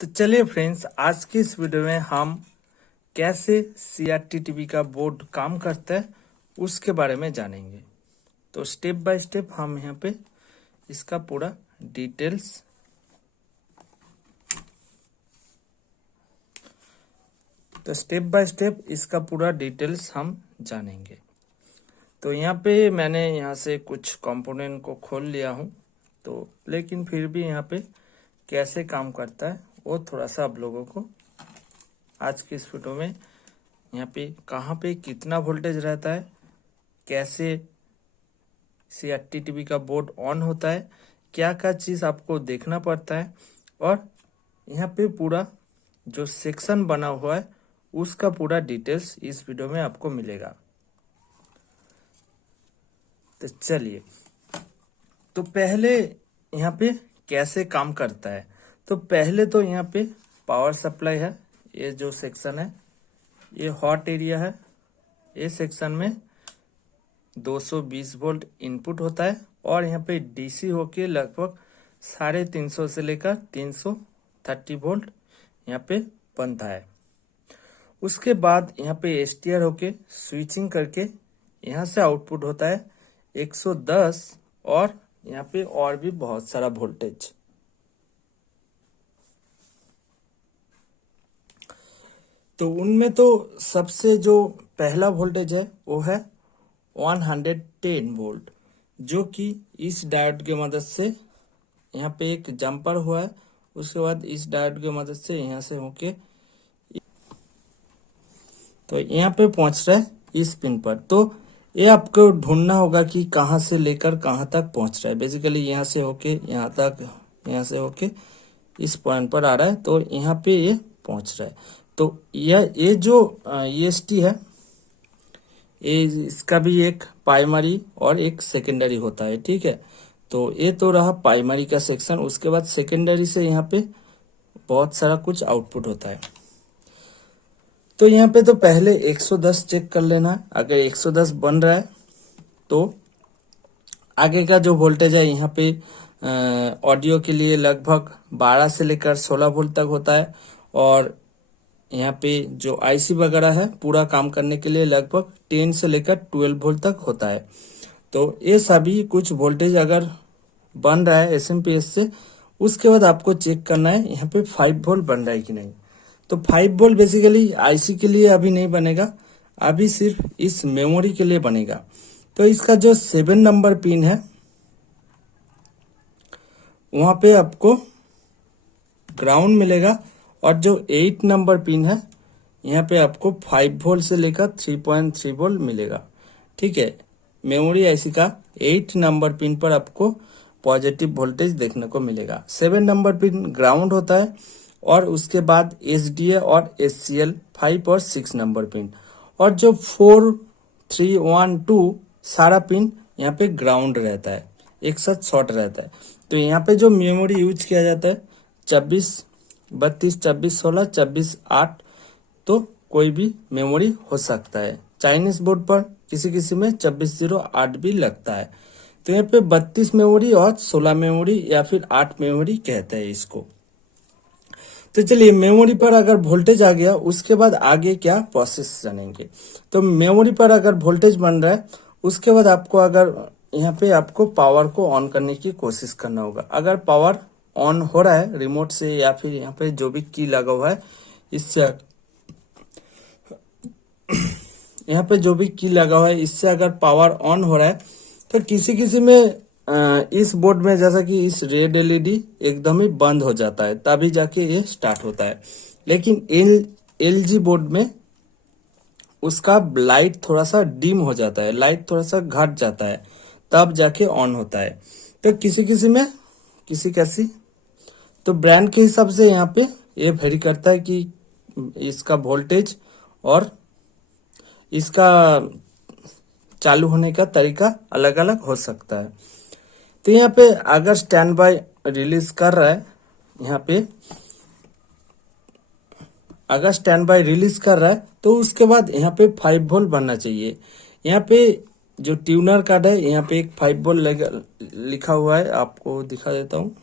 तो चलिए फ्रेंड्स, आज की इस वीडियो में हम कैसे सीआरटी टीवी का बोर्ड काम करता है उसके बारे में जानेंगे। तो स्टेप बाय स्टेप हम यहाँ पे इसका पूरा डिटेल्स हम जानेंगे। तो यहाँ पे मैंने यहाँ से कुछ कंपोनेंट को खोल लिया हूँ, तो लेकिन फिर भी यहाँ पे कैसे काम करता है वो थोड़ा सा आप लोगों को आज की इस वीडियो में यहाँ पे कहाँ पे कितना वोल्टेज रहता है, कैसे सीआरटी टीवी का बोर्ड ऑन होता है, क्या क्या चीज़ आपको देखना पड़ता है, और यहाँ पे पूरा जो सेक्शन बना हुआ है उसका पूरा डिटेल्स इस वीडियो में आपको मिलेगा। तो चलिए, तो पहले यहाँ पे कैसे काम करता है। तो पहले तो यहाँ पे पावर सप्लाई है, ये जो सेक्शन है ये हॉट एरिया है। ये सेक्शन में 220 वोल्ट इनपुट होता है और यहाँ पे डीसी होके लगभग 350 से लेकर 330 वोल्ट यहाँ पे बनता है। उसके बाद यहाँ पे एसटीआर होके स्विचिंग करके यहाँ से आउटपुट होता है 110 और यहाँ पे और भी बहुत सारा वोल्टेज। तो उनमें तो सबसे जो पहला वोल्टेज है वो है 110 वोल्ट, जो कि इस डायोड की मदद से यहाँ पे एक जंपर हुआ है। उसके बाद इस डायोड की मदद से यहाँ से होके तो यहाँ पे पहुंच रहा है इस पिन पर। तो ये आपको ढूंढना होगा कि कहाँ से लेकर कहाँ तक पहुंच रहा है। बेसिकली यहाँ से होके यहाँ तक, यहाँ से होके इस पॉइंट पर आ रहा है, तो यहाँ पे ये पहुंच रहा है। तो ये जो EST है, ये इसका भी एक प्राइमरी और एक सेकेंडरी होता है, ठीक है। तो ये तो रहा प्राइमरी का सेक्शन। उसके बाद सेकेंडरी से यहाँ पे बहुत सारा कुछ आउटपुट होता है। तो यहाँ पे तो पहले 110 चेक कर लेना है। अगर 110 बन रहा है तो आगे का जो वोल्टेज है यहाँ पे ऑडियो के लिए लगभग 12 से लेकर 16 वोल्ट तक होता है, और यहाँ पे जो आईसी वगैरह है पूरा काम करने के लिए लगभग 10 से लेकर 12 वोल्ट तक होता है। तो ये सभी कुछ वोल्टेज अगर बन रहा है एसएमपीएस से, उसके बाद आपको चेक करना है यहाँ पे 5 वोल्ट बन रहा है कि नहीं। तो 5 वोल्ट बेसिकली आईसी के लिए अभी नहीं बनेगा, अभी सिर्फ इस मेमोरी के लिए बनेगा। तो इसका जो 7 नंबर पिन है वहां पे आपको ग्राउंड मिलेगा, और जो 8 नंबर पिन है यहाँ पे आपको 5 वोल्ट से लेकर 3.3 वोल्ट मिलेगा, ठीक है। मेमोरी आईसी का 8 नंबर पिन पर आपको पॉजिटिव वोल्टेज देखने को मिलेगा। 7 नंबर पिन ग्राउंड होता है, और उसके बाद एसडीए और एससीएल 5 और 6 नंबर पिन, और जो 4, 3, 1, 2 सारा पिन यहाँ पे ग्राउंड रहता है, एक साथ शॉर्ट रहता है। तो यहाँ पे जो मेमोरी यूज किया जाता है 24, 32, 24, 16, 24, 8, तो कोई भी मेमोरी हो सकता है। चाइनीज बोर्ड पर किसी किसी में 2408 भी लगता है। तो यहाँ पे 32 मेमोरी और 16 मेमोरी या फिर 8 मेमोरी कहते हैं इसको। तो चलिए, मेमोरी पर अगर वोल्टेज आ गया उसके बाद आगे क्या प्रोसेस जानेंगे। तो मेमोरी पर अगर वोल्टेज बन रहा है उसके बाद आपको अगर यहाँ पे आपको पावर को ऑन करने की कोशिश करना होगा। अगर पावर ऑन हो रहा है रिमोट से या फिर यहाँ पे जो भी की लगा हुआ है इससे, यहाँ पे जो भी की लगा हुआ है इससे अगर पावर ऑन हो रहा है, तो किसी किसी में इस बोर्ड में जैसा कि इस रेड एलईडी एकदम ही बंद हो जाता है, तभी जाके ये स्टार्ट होता है। लेकिन एलजी बोर्ड में उसका लाइट थोड़ा सा डिम हो जाता है, लाइट थोड़ा सा घट जाता है, तब जाके ऑन होता है। तो किसी किसी में किसी कैसी, तो ब्रांड के हिसाब से यहाँ पे ये वेरी करता है कि इसका वोल्टेज और इसका चालू होने का तरीका अलग अलग हो सकता है। तो यहाँ पे अगर स्टैंड बाय रिलीज कर रहा है, यहाँ पे अगर स्टैंड बाय रिलीज कर रहा है तो उसके बाद यहाँ पे 5 वोल्ट बनना चाहिए। यहाँ पे जो ट्यूनर कार्ड है यहाँ पे एक 5 वोल्ट लिखा हुआ है, आपको दिखा देता हूँ।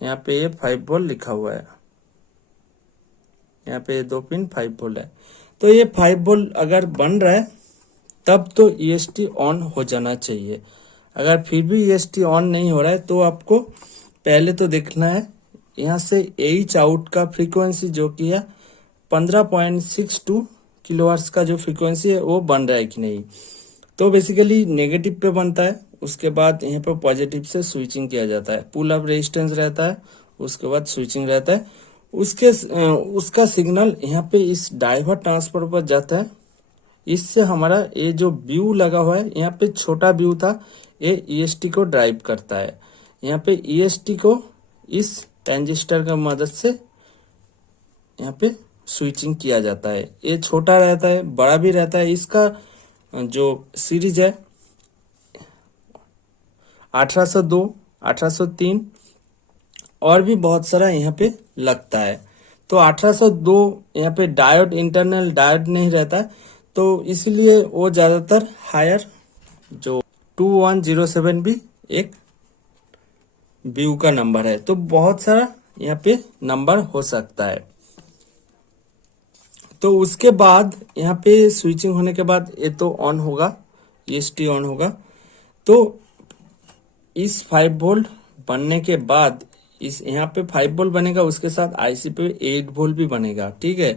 यहाँ पे ये 5 वोल्ट लिखा हुआ है, यहाँ पे 2 पिन 5 वोल्ट है। तो ये 5 वोल्ट अगर बन रहा है तब तो EST ऑन हो जाना चाहिए। अगर फिर भी EST ऑन नहीं हो रहा है तो आपको पहले तो देखना है यहाँ से एच आउट का फ्रीक्वेंसी जो कि है 15.62 किलोहर्ट्ज का जो फ्रीक्वेंसी है वो बन रहा है कि नहीं। तो बेसिकली नेगेटिव पे बनता है, उसके बाद यहाँ पे पॉजिटिव से स्विचिंग किया जाता है, पुल अप रेजिस्टेंस रहता है, उसके बाद स्विचिंग रहता है। उसका सिग्नल यहाँ पे इस डाइवर्ट ट्रांसफर पर जाता है। इससे हमारा ये जो व्यू लगा हुआ है, यहाँ पे छोटा व्यू था, ये EST को ड्राइव करता है। यहाँ पे EST को इस ट्रांजिस्टर का मदद से यहाँ पे स्विचिंग किया जाता है। ये छोटा रहता है, बड़ा भी रहता है। इसका जो सीरीज है 1802, 1803 और भी बहुत सारा यहाँ पे लगता है। तो 1802 यहाँ पे डायोड, इंटरनल डायोड नहीं रहता है, तो इसलिए वो ज़्यादातर हायर जो 2107 भी एक व्यू का नंबर है। तो बहुत सारा यहाँ पे नंबर हो सकता है। तो उसके बाद यहाँ पे स्विचिंग होने के बाद ये तो ऑन होगा, EST ऑन होगा। तो इस 5 वोल्ट बनने के बाद इस यहाँ पे 5 वोल्ट बनेगा, उसके साथ IC पे 8 वोल्ट भी बनेगा, ठीक है।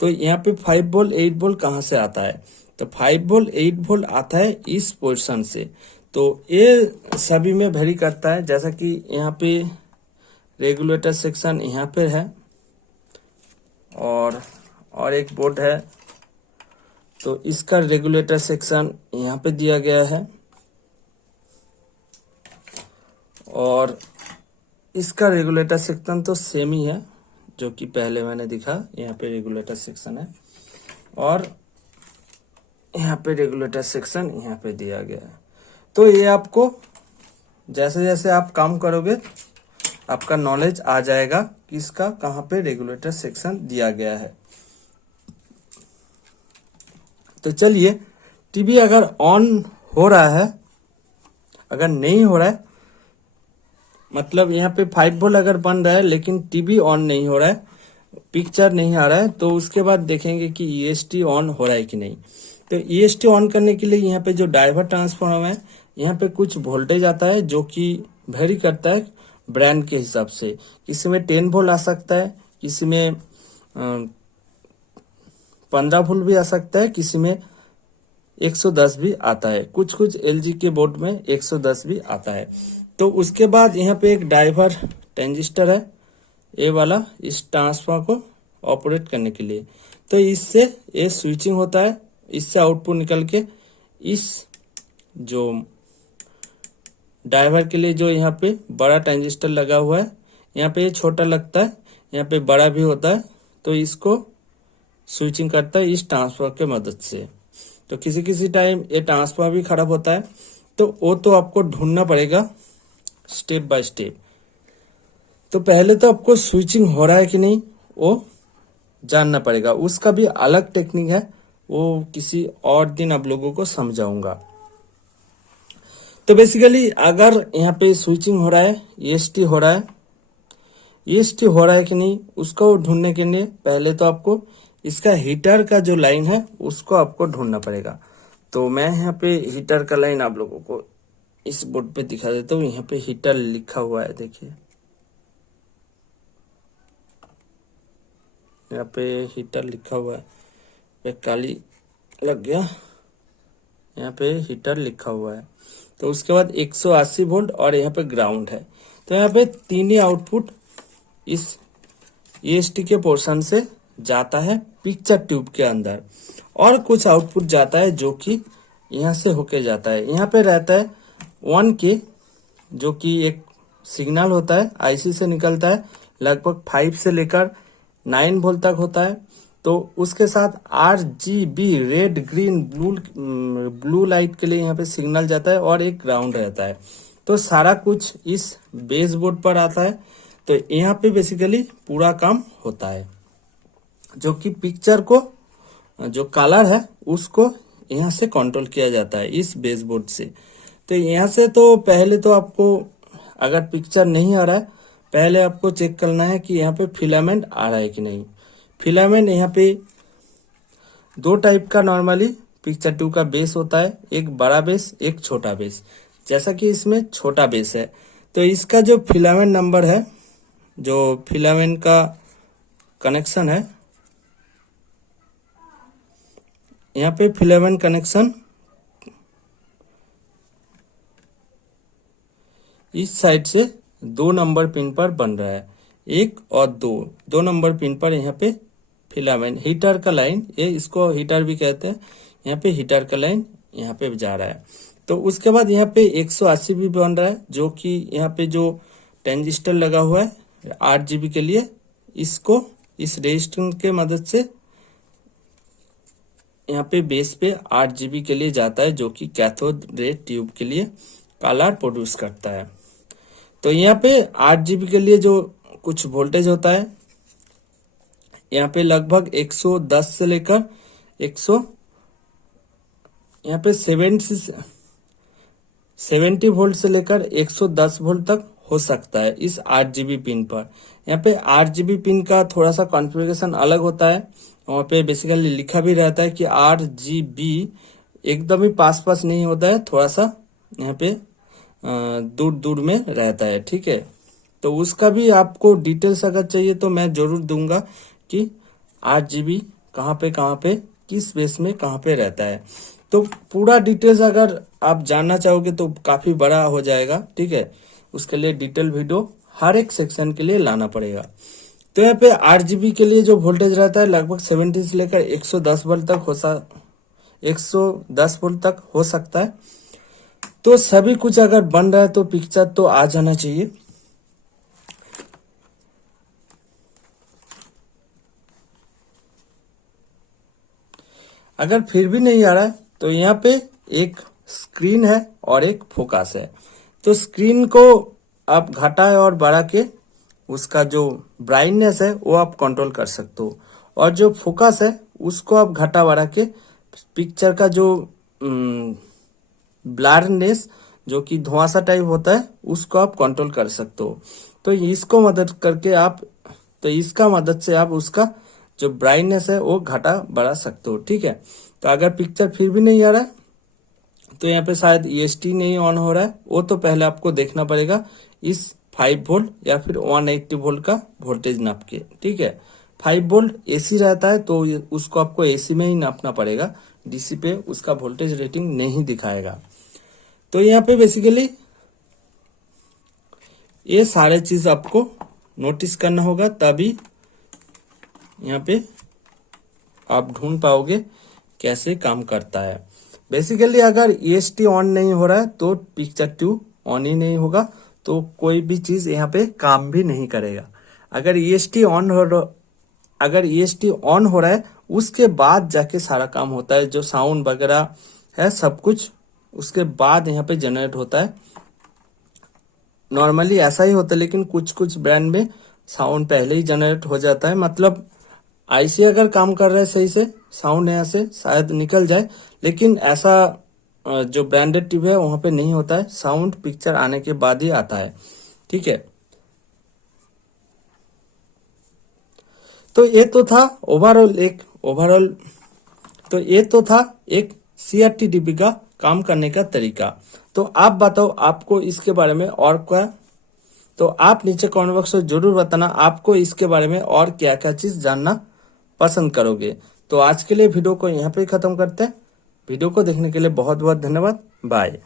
तो यहाँ पे 5 वोल्ट 8 वोल्ट कहाँ से आता है? तो 5 वोल्ट 8 वोल्ट आता है इस पोर्शन से। तो ये सभी में वेरी करता है, जैसा कि यहाँ पे रेगुलेटर सेक्शन यहाँ पे है और एक बोर्ड है, तो इसका रेगुलेटर सेक्शन यहाँ पे दिया गया है और इसका रेगुलेटर सेक्शन तो सेम ही है जो कि पहले मैंने दिखा। यहाँ पे रेगुलेटर सेक्शन है और यहाँ पे रेगुलेटर सेक्शन यहाँ पे दिया गया है। तो ये आपको जैसे जैसे आप काम करोगे आपका नॉलेज आ जाएगा कि इसका कहाँ पे रेगुलेटर सेक्शन दिया गया है। तो चलिए, टीवी अगर ऑन हो रहा है, अगर नहीं हो रहा है, मतलब यहाँ पे 5 वोल्ट अगर बन रहा है लेकिन टीवी ऑन नहीं हो रहा है, पिक्चर नहीं आ रहा है, तो उसके बाद देखेंगे कि EST ऑन हो रहा है कि नहीं। तो EST ऑन करने के लिए यहाँ पे जो डाइवर्ट ट्रांसफॉर्मर है, यहाँ पे कुछ वोल्टेज आता है जो कि वेरी करता है ब्रांड के हिसाब से। किसी में 10 वोल्ट आ सकता है, किसी में 15 वोल्ट भी आ सकता है, किसी में 110 भी आता है। कुछ कुछ LG के बोर्ड में 110 भी आता है। तो उसके बाद यहाँ पे एक डाइवर ट्रांजिस्टर है, ये वाला, इस ट्रांसफार्मर को ऑपरेट करने के लिए। तो इससे ये स्विचिंग होता है, इससे आउटपुट निकल के इस जो डाइवर के लिए जो यहाँ पे बड़ा ट्रांजिस्टर लगा हुआ है, यहाँ पे ये छोटा लगता है, यहाँ पे बड़ा भी होता है, तो इसको स्विचिंग करता है इस ट्रांसफार्मर के मदद से। तो किसी किसी टाइम ये ट्रांसफार्मर भी खराब होता है, तो वो तो आपको ढूंढना पड़ेगा स्टेप बाय स्टेप। तो पहले तो आपको स्विचिंग हो रहा है कि नहीं वो जानना पड़ेगा, उसका भी अलग टेक्निक है, वो किसी और दिन आप लोगों को समझाऊंगा। तो बेसिकली अगर यहाँ पे स्विचिंग हो रहा है, EST हो रहा है, EST हो रहा है कि नहीं उसको ढूंढने के लिए पहले तो आपको इसका हीटर का जो लाइन है उसको आपको ढूंढना पड़ेगा। तो मैं यहाँ पे हीटर का लाइन आप लोगों को इस बोर्ड पे दिखा देता हूँ। यहाँ पे हीटर लिखा हुआ है, देखिए यहाँ पे हीटर लिखा हुआ है, पे काली लग गया, यहाँ पे हीटर लिखा हुआ है। तो उसके बाद 180 वोल्ट और यहाँ पे ग्राउंड है। तो यहाँ पे तीन ही आउटपुट इस EST के पोर्शन से जाता है पिक्चर ट्यूब के अंदर, और कुछ आउटपुट जाता है जो कि यहाँ से होके जाता है। यहाँ पे रहता है 1K जो कि एक सिग्नल होता है, IC से निकलता है, लगभग 5 से लेकर 9 वोल्ट तक होता है। तो उसके साथ RGB red green blue light के लिए यहाँ पे सिग्नल जाता है और एक ग्राउंड रहता है। तो सारा कुछ इस बेस बोर्ड पर आता है। तो यहाँ पे बेसिकली पूरा काम होता है, जो कि पिक्चर को जो कलर है उसको यहाँ से कंट्रोल किया जाता है इस बेस बोर्ड से। तो यहाँ से तो पहले तो आपको अगर पिक्चर नहीं आ रहा है, पहले आपको चेक करना है कि यहाँ पे फिलामेंट आ रहा है कि नहीं। फिलामेंट यहाँ पे दो टाइप का नॉर्मली पिक्चर 2 का बेस होता है, एक बड़ा बेस एक छोटा बेस। जैसा कि इसमें छोटा बेस है तो इसका जो फिलामेंट नंबर है, जो फिलामेंट का कनेक्शन है, यहाँ पे फिलामेंट कनेक्शन इस साइड से 2 नंबर पिन पर बन रहा है, 1 और 2 नंबर पिन पर यहाँ पे फिलामेंट हीटर का लाइन, ये इसको हीटर भी कहते हैं, यहाँ पे हीटर का लाइन यहाँ पे जा रहा है। तो उसके बाद यहाँ पे 180 भी बन रहा है, जो कि यहाँ पे जो ट्रांजिस्टर लगा हुआ है 8 GB के लिए, इसको इस रेजिस्टेंस के मदद से यहाँ पे बेस पे 8 GB के लिए जाता है, जो कि कैथोड रे ट्यूब के लिए कलर प्रोड्यूस करता है। तो यहाँ पे 8 GB के लिए जो कुछ वोल्टेज होता है, यहाँ पे लगभग 110 से लेकर 100 यहाँ पे 70 वोल्ट से लेकर 110 वोल्ट तक हो सकता है इस 8 GB पिन पर। यहाँ पे 8 GB पिन का थोड़ा सा कॉन्फ़िगरेशन अलग होता है, वहाँ पे बेसिकली लिखा भी रहता है कि 8 GB एकदम ही पास पास नहीं होता है, थोड़ा सा यहाँ पे दूर दूर में रहता है, ठीक है। तो उसका भी आपको डिटेल्स अगर चाहिए तो मैं जरूर दूंगा कि 8 GB कहाँ पे किस बेस में कहाँ पे रहता है। तो पूरा डिटेल्स अगर आप जानना चाहोगे तो काफी बड़ा हो जाएगा, ठीक है। उसके लिए डिटेल वीडियो हर एक सेक्शन के लिए लाना पड़ेगा। तो यहाँ पे 8 GB के लिए जो वोल्टेज रहता है लगभग 70 से लेकर 110 वोल्ट तक 110 वोल्ट तक हो सकता है। तो सभी कुछ अगर बन रहा है तो पिक्चर तो आ जाना चाहिए। अगर फिर भी नहीं आ रहा है तो यहाँ पे एक स्क्रीन है और एक फोकस है। तो स्क्रीन को आप घटा और बढ़ा के उसका जो ब्राइटनेस है वो आप कंट्रोल कर सकते हो, और जो फोकस है उसको आप घटा बढ़ा के पिक्चर का जो ब्लरनेस, जो कि धुआंसा टाइप होता है, उसको आप कंट्रोल कर सकते हो। तो इसको मदद करके आप, तो इसका मदद से आप उसका जो ब्राइटनेस है वो घटा बढ़ा सकते हो, ठीक है। तो अगर पिक्चर फिर भी नहीं आ रहा है तो यहाँ पे शायद EST नहीं ऑन हो रहा है, वो तो पहले आपको देखना पड़ेगा इस 5 वोल्ट या फिर 180 वोल्ट का वोल्टेज नाप के, ठीक है। 5 वोल्ट AC रहता है तो उसको आपको AC में ही नापना पड़ेगा, DC पे उसका वोल्टेज रेटिंग नहीं दिखाएगा। तो यहाँ पे बेसिकली ये सारे चीज आपको नोटिस करना होगा, तभी यहाँ पे आप ढूंढ पाओगे कैसे काम करता है। बेसिकली अगर EST ऑन नहीं हो रहा है तो पिक्चर 2 ऑन ही नहीं होगा, तो कोई भी चीज यहाँ पे काम भी नहीं करेगा। अगर EST ऑन हो रहा है उसके बाद जाके सारा काम होता है, जो साउंड वगैरह है सब कुछ उसके बाद यहाँ पे जनरेट होता है। नॉर्मली ऐसा ही होता है, लेकिन कुछ कुछ ब्रांड में साउंड पहले ही जनरेट हो जाता है। मतलब IC अगर काम कर रहा है सही से, साउंड यहाँ से शायद निकल जाए, लेकिन ऐसा जो ब्रांडेड टीवी है वहां पे नहीं होता है, साउंड पिक्चर आने के बाद ही आता है, ठीक है। तो ये तो था तो ये तो था एक CRT टीवी का काम करने का तरीका। तो आप बताओ आपको इसके बारे में और क्या, तो आप नीचे कमेंट बॉक्स में जरूर बताना आपको इसके बारे में और क्या क्या चीज जानना पसंद करोगे। तो आज के लिए वीडियो को यहाँ पे ही खत्म करते हैं। वीडियो को देखने के लिए बहुत बहुत धन्यवाद। बाय।